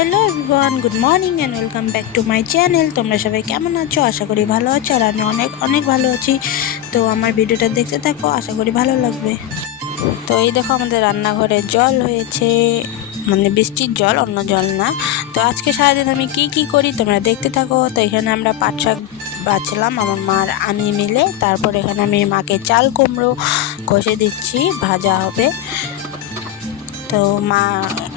Hello everyone, good morning and welcome back to my channel. তোমরা সবাই কেমন আছো? আশা করি ভালো আছো, আর আমি অনেক অনেক ভালো আছি। তো আমার ভিডিওটা দেখতে থাকো, আশা করি ভালো লাগবে। তো এই দেখো, আমাদের রান্নাঘরে জল হয়েছে, মানে বৃষ্টির জল, অন্য জল না। তো আজকে সারাদিন আমি কি করি তোমরা দেখতে থাকো। তো এখানে আমরা পাট শাক বাছলাম আমার মার আমি মিলে। তারপর এখানে আমি মাকে চাল কুমড়ো কষে দিচ্ছি, ভাজা হবে। তো মা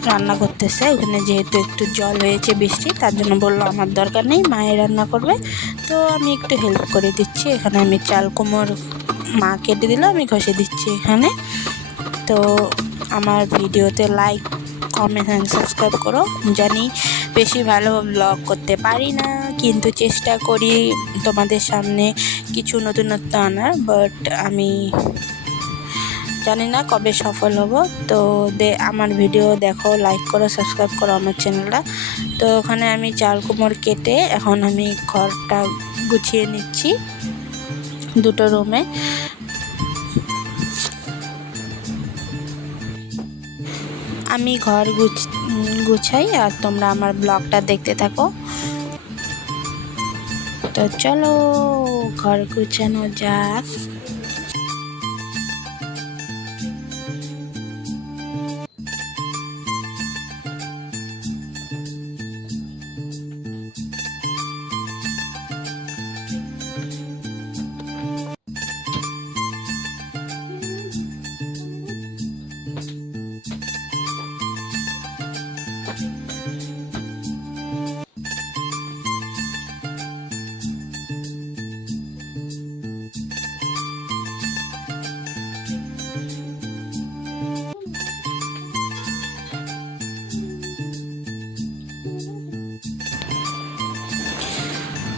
রান্না করতেছে ওখানে, যেহেতু একটু জল হয়েছে বৃষ্টি, তার জন্য বললো আমার দরকার নেই, মায়ে রান্না করবে। তো আমি একটু হেল্প করে দিচ্ছি। এখানে আমি চাল কুমড়ো মা কেটে দিল, আমি ঘষে দিচ্ছি এখানে। তো আমার ভিডিওতে লাইক, কমেন্ট অ্যান্ড সাবস্ক্রাইব করো। জানি বেশি ভালো ব্লগ করতে পারি না, কিন্তু চেষ্টা করি তোমাদের সামনে কিছু নতুনত্ব আনার। বাট আমি জানি না কবে সফল হব। তো আমার ভিডিও দেখো, লাইক করো, সাবস্ক্রাইব করো আমার চ্যানেলটা। তো ওখানে আমি চাল কুমড়ো কেটে এখন আমি ঘরটা গুছিয়ে নিচ্ছি, দুটো রুমে। আমি ঘর গুছাই আর তোমরা আমার ব্লগটা দেখতে থাকো। তো চলো ঘর গুছানো যাক।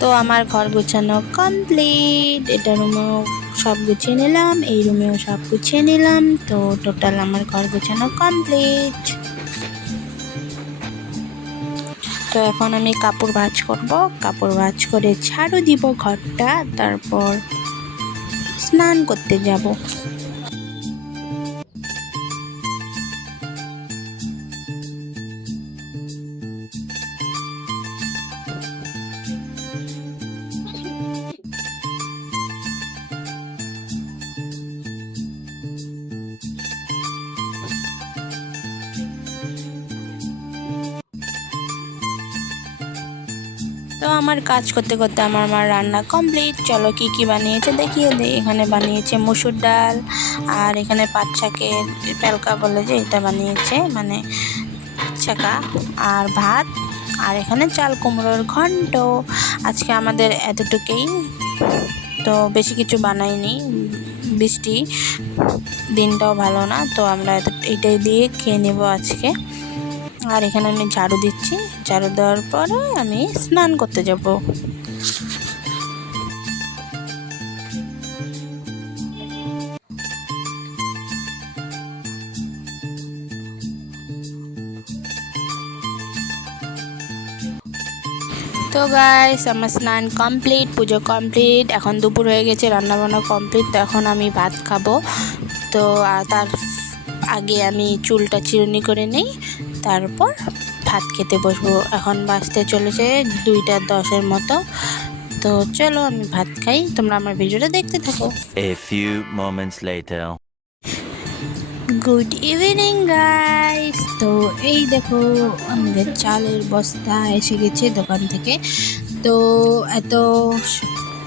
তো আমার ঘর গুছানো কমপ্লিট। এটা রুমেও সব গুছিয়ে নিলাম, এই রুমেও সব গুছিয়ে নিলাম। তো টোটাল আমার ঘর গুছানো কমপ্লিট। তো এখন আমি কাপড় ভাঁজ করব, কাপড় ভাঁজ করে ঝাড়ু দিব ঘরটা, তারপর স্নান করতে যাব। তো আমার কাজ করতে করতে আমার রান্না কমপ্লিট। চলো কি বানিয়েছে দেখিয়ে দিই। এখানে বানিয়েছে মসুর ডাল, আর এখানে পাট শাকের পেলকা বলে যে, এটা বানিয়েছে, মানে ছাকা, আর ভাত, আর এখানে চাল কুমড়োর ঘন্ট। আজকে আমাদের এতটুকুই, তো বেশি কিছু বানাইনি। বৃষ্টি, দিনটাও ভালো না, তো আমরা এটাই দিয়ে খেয়ে নেব আজকে। আর এখানে আমি ঝাড়ু দিচ্ছি, ঝাড়ু দেওয়ার পরে আমি স্নান করতে যাব। তো গাইস, আমার স্নান কমপ্লিট, পুজো কমপ্লিট, এখন দুপুর হয়ে গেছে, রান্নাবান্না কমপ্লিট। তো এখন আমি ভাত খাবো। তো তার আগে আমি চুলটা চিরুনি করে নিই, তারপর ভাত খেতে বসবো। এখন বাজতে চলেছে 2:10 মতো। তো চলো আমি ভাত খাই, তোমরা আমার ভিডিওটা দেখতে থাকো। A few moments later. Good evening guys. তো এই দেখো, আমাদের চালের বস্তা এসে গেছে দোকান থেকে। তো এত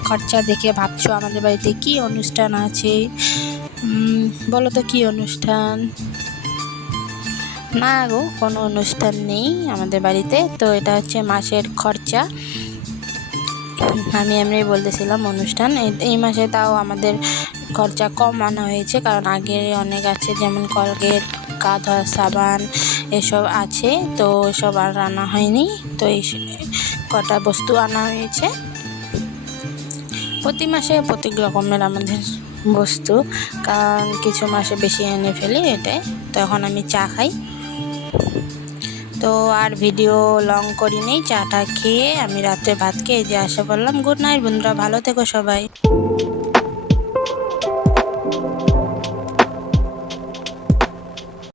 খরচা দেখে ভাবছো আমাদের বাড়িতে কি অনুষ্ঠান আছে? বলো তো কি অনুষ্ঠান? না গো, কোনো অনুষ্ঠান নেই আমাদের বাড়িতে। তো এটা হচ্ছে মাসের খরচা। আমি এমনি বলতেছিলাম অনুষ্ঠান, এই মাসে তাও আমাদের খরচা কম আনা হয়েছে, কারণ আগে অনেক আছে, যেমন কলগেট, গা ধোয়ার সাবান, এসব আছে। তো এসব আর আনা হয়নি। তো এই কটা বস্তু আনা হয়েছে। প্রতি মাসে প্রতি রকমের আমাদের বস্তু, কারণ কিছু মাসে বেশি এনে ফেলি, এটাই। তো এখন আমি চা খাই। তো আর ভিডিও লং করি নেই, চাটা খেয়ে আমি রাত্রে ভাত খেয়ে যে আসা বললাম। গুড নাইট বন্ধুরা, ভালো থেকো সবাই।